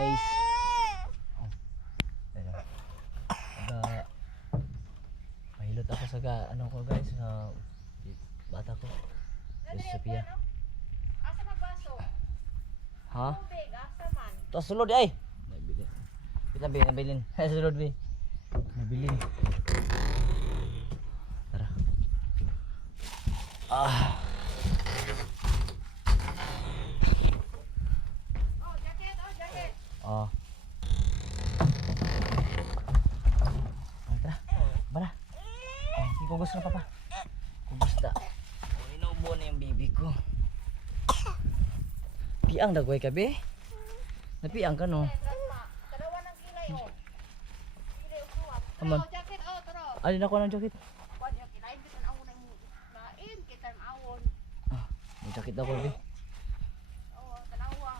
guys. Oh. Aga, mahilot ako sa ga, ano ko guys, sa bata ko. Sophia. Asa magbaso? Ha? Tubig, asa man? Tapos sulod ay. Nabili. Kita bi, nabilin. sulod bi. Nabilin. Tara. Ah. Oh, jacket, oh, jacket. Oh. Ay, tara. Bara. Ikugos na papa. Kugos na. Oh, inubo na yung bibi ko. Piang dagway ka, be? Napiang ka, no? Oh. Aman. Jacket. Alin ako ng jacket? Kuwan yung kilay, bitan awon ang mo. Lain, kita ang awon. Ah, may jacket ako, be. Oh, tanawa.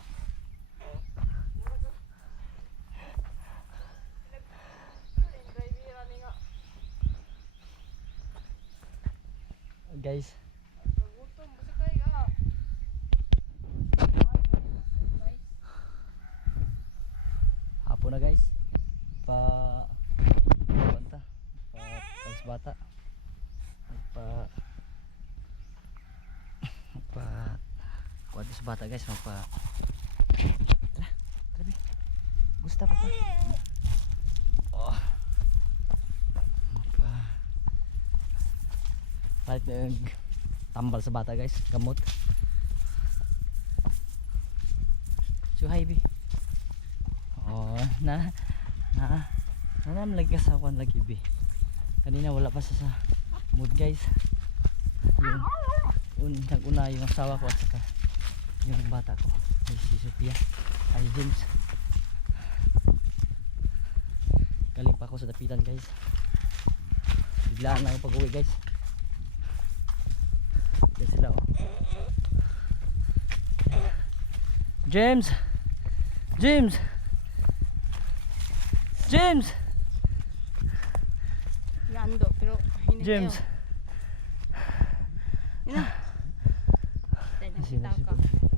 Guys, hapon na guys. Pa Panta. Pa bata. Pa pa Kuha sa bata guys, magpa Tara, tara be. Gusta pa pa. Oh. Palit na yung tambal sa bata guys, gamot. Suhay be. Oh, na na nanam lagi sa lagi bi. Kanina wala pa sa, sa mood guys. Yung un nag-una yung asawa ko at saka yung bata ko ay si Sophia ay James galing pa ako sa dapitan guys biglaan lang yung pag-uwi guys yan sila oh James James James Yando, pero hindi James Ina. Sino si ka. Ubo.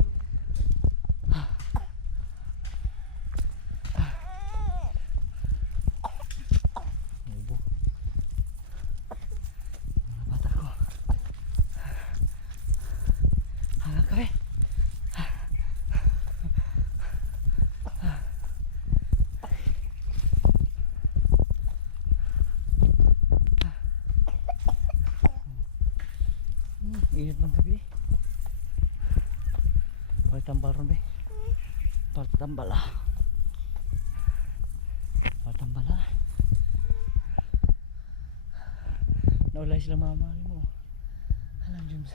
Init ng gabi. Pagtambal ron be. Pagtambal ah. Pagtambal ah. Naulay sila mama mo. Alam, James.